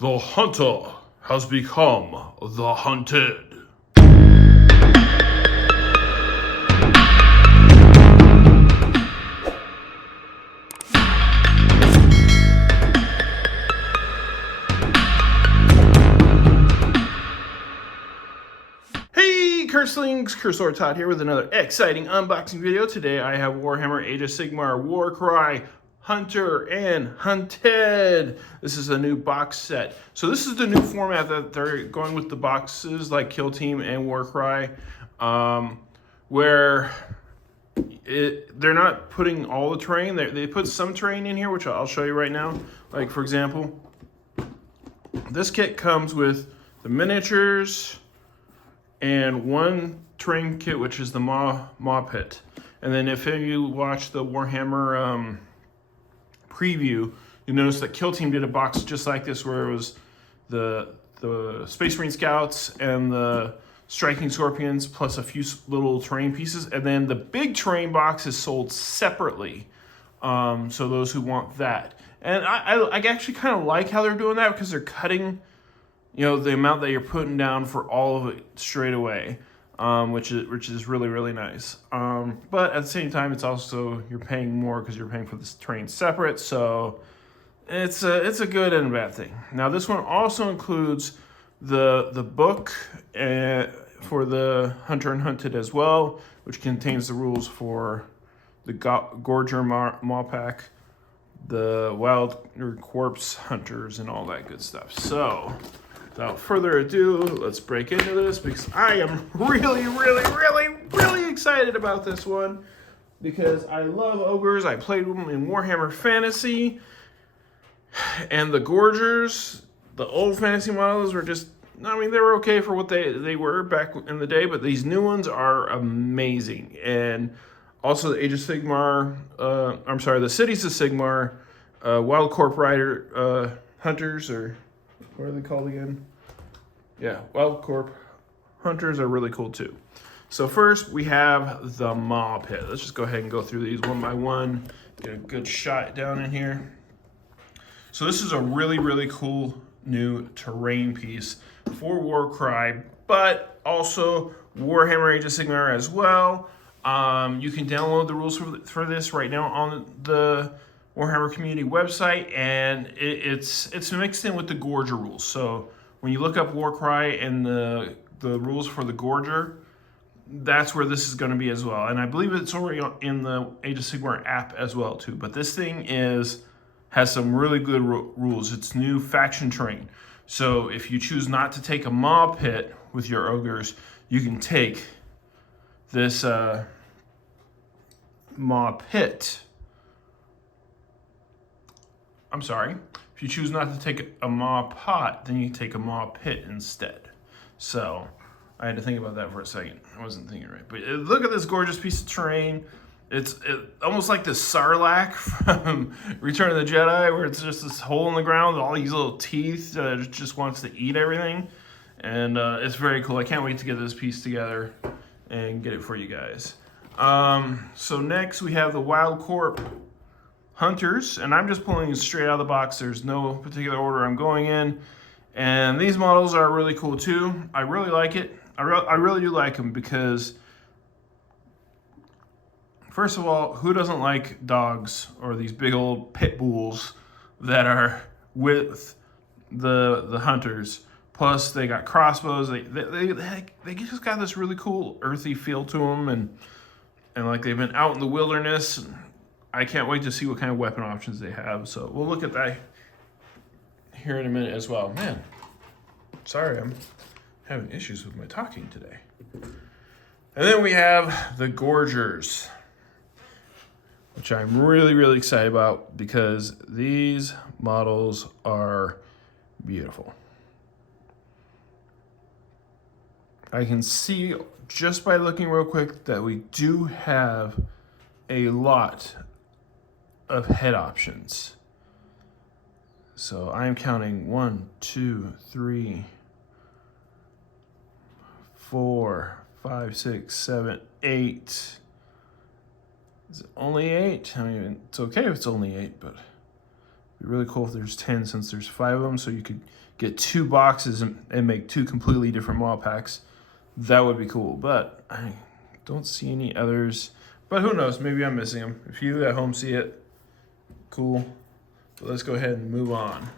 The hunter has become the hunted. Hey Curselings, Cursor Todd here with another exciting unboxing video. Today I have Warhammer Age of Sigmar, Warcry, Hunter, and Hunted. This is a new box set. So this is the new format that they're going with the boxes like Kill Team and Warcry, where they're not putting all the terrain. They put some terrain in here, which I'll show you right now. Like for example, this kit comes with the miniatures and one terrain kit, which is the Maw Pit. And then if you watch the Warhammer preview, you notice that Kill Team did a box just like this, where it was the Space Marine Scouts and the Striking Scorpions plus a few little terrain pieces, and then the big terrain box is sold separately. So those who want that, and I actually kind of like how they're doing that, because they're cutting, the amount that you're putting down for all of it straight away, which is really nice. But at the same time, it's also, you're paying more because you're paying for this terrain separate. So it's a good and a bad thing. Now this one also includes the book for the Hunter and Hunted as well, which contains the rules for the Gorger Maw Pack, the Wild Corpse Hunters, and all that good stuff. So without further ado, let's break into this, because I am really excited about this one, because I love ogres. I played them in Warhammer Fantasy, and the Gorgers, the old fantasy models, were just, they were okay for what they were back in the day, but these new ones are amazing. And also the Age of Sigmar, the Cities of Sigmar, Wild Corp Rider Hunters, or what are they called again? Yeah, Wild Corp Hunters are really cool too. So first we have the Maw Pit. Let's just go ahead and go through these one by one, get a good shot down in here. So this is a really cool new terrain piece for Warcry, but also Warhammer Age of Sigmar as well. You can download the rules for this right now on the Warhammer community website, and it's mixed in with the Gorger rules. So when you look up Warcry and the rules for the Gorger, that's where this is going to be as well. And I believe it's already in the Age of Sigmar app as well too. But this thing has some really good rules. It's new faction terrain. So if you choose not to take a Maw Pit with your ogres, you can take this Maw Pit. I'm sorry. If you choose not to take a Maw Pot, then you take a Maw Pit instead. So I had to think about that for a second. I wasn't thinking right. But look at this gorgeous piece of terrain. It's almost like the Sarlacc from Return of the Jedi, where it's just this hole in the ground with all these little teeth that it just wants to eat everything. And it's very cool. I can't wait to get this piece together and get it for you guys. So next we have the Wild Corp Hunters, and I'm just pulling these straight out of the box. There's no particular order I'm going in. And these models are really cool too. I really like it. I really do like them, because first of all, who doesn't like dogs or these big old pit bulls that are with the hunters? Plus, they got crossbows. They just got this really cool earthy feel to them, and like they've been out in the wilderness. I can't wait to see what kind of weapon options they have. So we'll look at that here in a minute as well. Man, sorry, I'm having issues with my talking today. And then we have the Gorgers, which I'm really excited about, because these models are beautiful. I can see just by looking real quick that we do have a lot of head options. So I'm counting 1, 2, 3, 4, 5, 6, 7, 8. Is it only 8? It's okay if it's only 8, but It'd be really cool if there's 10 since there's 5 of them, so you could get 2 boxes and make 2 completely different mod packs. That would be cool, but I don't see any others. But who knows, maybe I'm missing them. If you at home see it, cool. But let's go ahead and move on.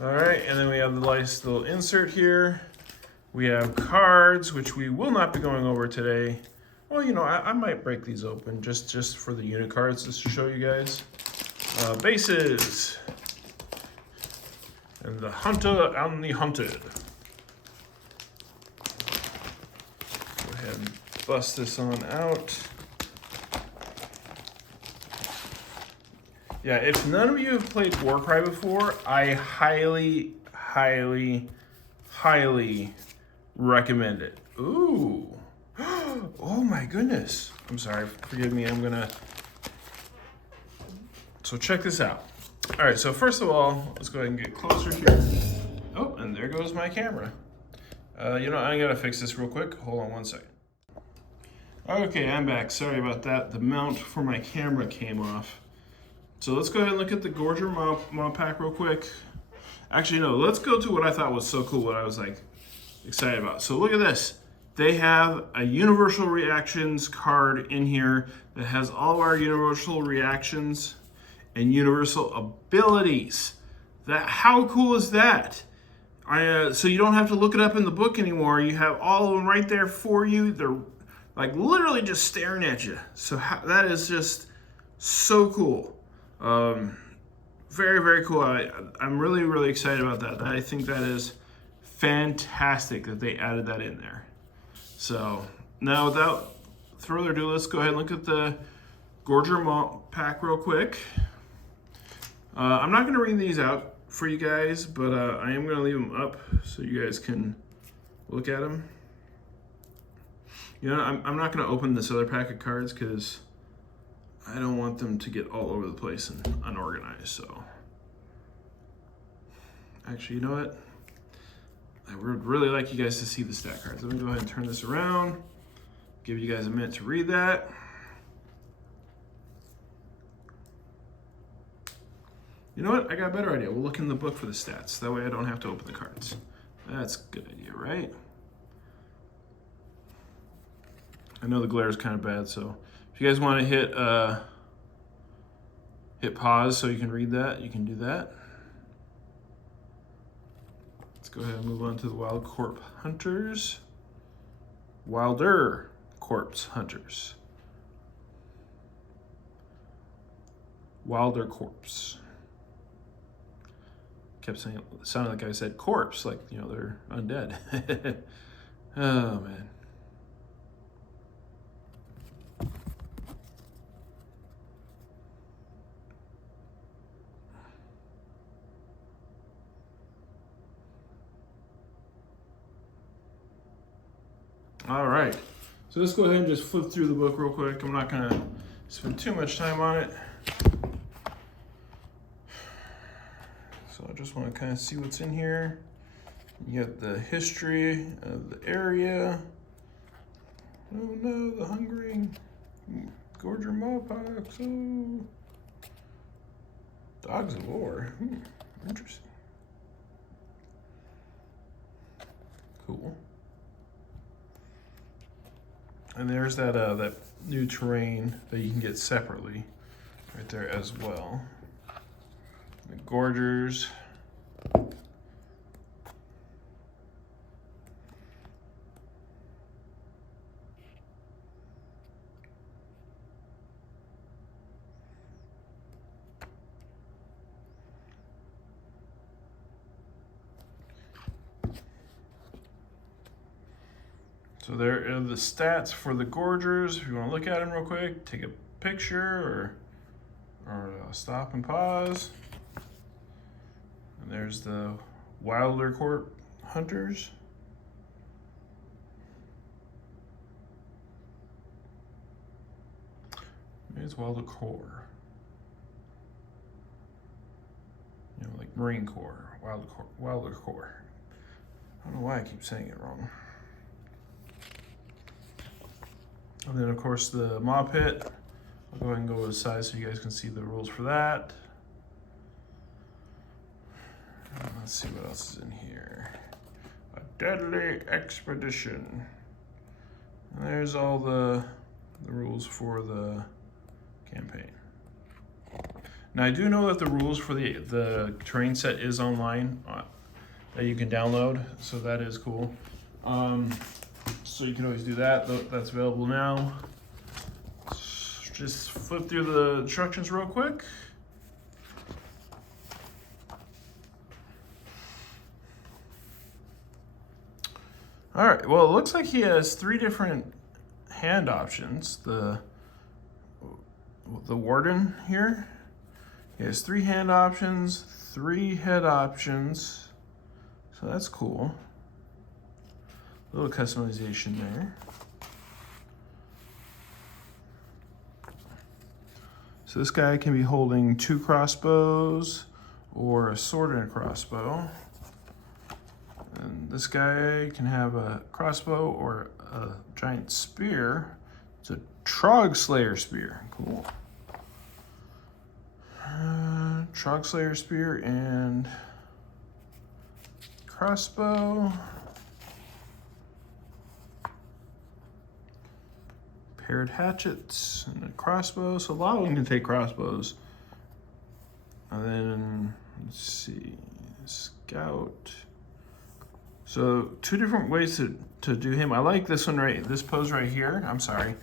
All right, and then we have the nice little insert here. We have cards, which we will not be going over today. Well, you know, I might break these open just for the unit cards, just to show you guys. Bases. And the hunter and the hunted. Go ahead and bust this on out. Yeah, if none of you have played Warcry before, I highly, highly, highly recommend it. Ooh. Oh my goodness. I'm sorry, forgive me, So check this out. All right, so first of all, let's go ahead and get closer here. Oh, and there goes my camera. You know, I gotta fix this real quick. Hold on one second. Okay, I'm back. Sorry about that. The mount for my camera came off. So let's go ahead and look at the Gorger mod pack real quick. Actually, no, let's go to what I thought was so cool, what I was like excited about. So look at this. They have a universal reactions card in here that has all of our universal reactions and universal abilities. How cool is that? So you don't have to look it up in the book anymore. You have all of them right there for you. They're like literally just staring at you. So that is just so cool. Very, very cool. I'm really, really excited about that. I think that is fantastic that they added that in there. So now without further ado, let's go ahead and look at the Gorger mod pack real quick. I'm not going to read these out for you guys, but I am going to leave them up so you guys can look at them. You know, I'm not going to open this other pack of cards because I don't want them to get all over the place and unorganized. So actually, you know what? I would really like you guys to see the stat cards. Let me go ahead and turn this around. Give you guys a minute to read that. You know what? I got a better idea. We'll look in the book for the stats. That way I don't have to open the cards. That's a good idea, right? I know the glare is kind of bad, so if you guys want to hit pause so you can read that, you can do that. Let's go ahead and move on to the Wild Corp Hunters. Wilder Corpse Hunters. Wilder Corpse. Kept saying it sounded like I said corpse, like, you know, they're undead. Oh man. All right, so let's go ahead and just flip through the book real quick. I'm not gonna spend too much time on it. So I just want to kind of see what's in here. You got the history of the area. Oh no, the hungering Gorger Mawpox. Oh, Dogs of War. Interesting. Cool. And there's that that new terrain that you can get separately, right there as well. The Gorgers. So there are the stats for the Gorgers. If you want to look at them real quick, take a picture or stop and pause. And there's the Wilder Corp Hunters. Maybe it's Wilder Corps. You know, like Marine Corps, Wilder Corps. I don't know why I keep saying it wrong. And then of course the Maw Pit. I'll go ahead and go to the side so you guys can see the rules for that. Let's see what else is in here. A deadly expedition. And there's all the rules for the campaign. Now I do know that the rules for the terrain set is online that you can download, so that is cool. So you can always do that. That's available now. Just flip through the instructions real quick. All right, well, it looks like he has 3 different hand options. The warden here, he has 3 hand options, 3 head options, so that's cool. A little customization there. So this guy can be holding 2 crossbows or a sword and a crossbow. And this guy can have a crossbow or a giant spear. It's a Trog Slayer spear. Cool. Trog Slayer spear and crossbow. Paired hatchets and a crossbow. So a lot of them can take crossbows. And then, let's see, scout. So 2 different ways to do him. I like this one this pose right here. I'm sorry,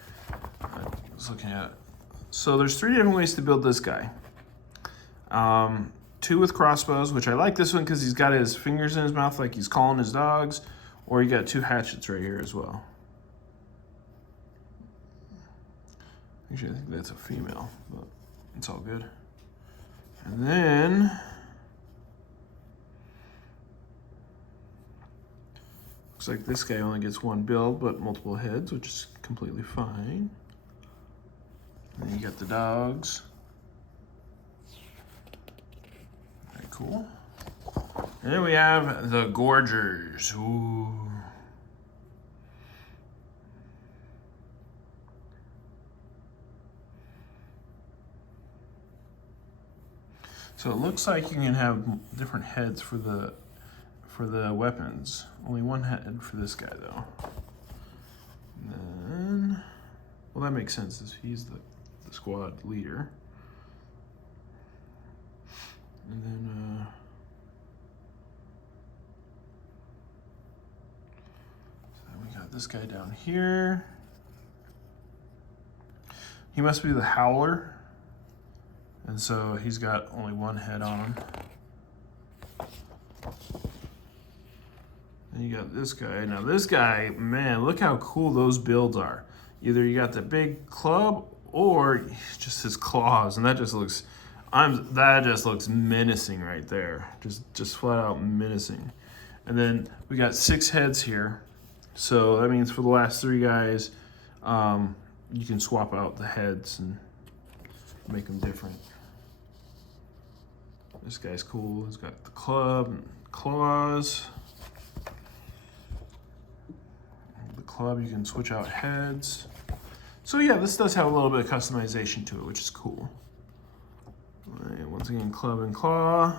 I was looking at it. So there's 3 different ways to build this guy. 2 with crossbows, which I like this one because he's got his fingers in his mouth like he's calling his dogs, or you got 2 hatchets right here as well. Actually, I think that's a female, but it's all good. And then looks like this guy only gets 1 build, but multiple heads, which is completely fine. And then you got the dogs. Very cool. And then we have the Gorgers. Ooh. So it looks like you can have different heads for the weapons. Only 1 head for this guy though. And then, well, that makes sense as he's the squad leader. And then so we got this guy down here. He must be the Howler. And so he's got only 1 head on him. And you got this guy. Now this guy, man, look how cool those builds are. Either you got the big club or just his claws, and that just looks menacing right there. Just flat out menacing. And then we got 6 heads here. So that means for the last 3 guys, you can swap out the heads and make them different. This guy's cool. He's got the club and claws. The club, you can switch out heads. So yeah, this does have a little bit of customization to it, which is cool. All right, once again, club and claw.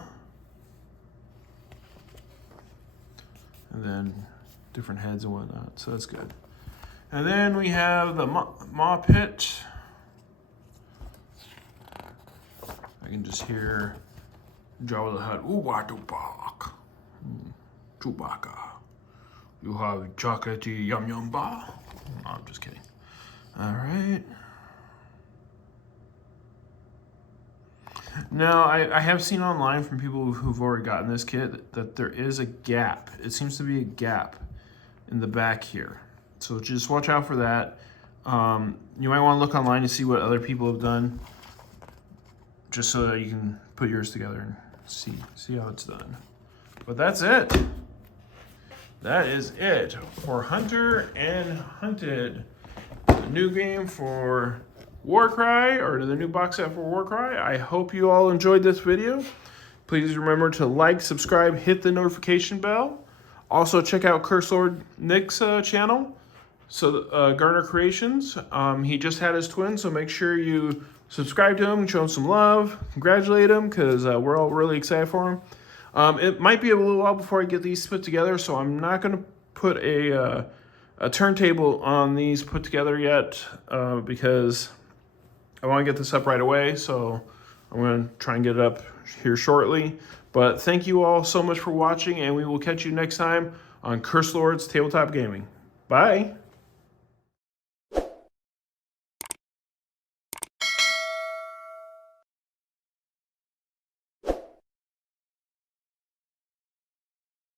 And then different heads and whatnot, so that's good. And then we have the maw pit. I can just hear Jabba the Hutt. Uwatupak. Chewbacca. You have chocolatey yum yum ba. No, I'm just kidding. All right. Now, I have seen online from people who've already gotten this kit that there is a gap. It seems to be a gap in the back here. So just watch out for that. You might want to look online to see what other people have done, just so that you can put yours together and see how it's done. But that's it. That is it for Hunter and Hunted, the new game for Warcry, or the new box set for Warcry. I hope you all enjoyed this video. Please remember to like, subscribe, hit the notification bell. Also check out Curse Lord Nick's channel, so Garner Creations. He just had his twin, so make sure you subscribe to him, show him some love, congratulate him, because we're all really excited for him. It might be a little while before I get these put together, so I'm not going to put a turntable on these put together yet because I want to get this up right away. So I'm going to try and get it up here shortly. But thank you all so much for watching, and we will catch you next time on Curse Lords Tabletop Gaming. Bye.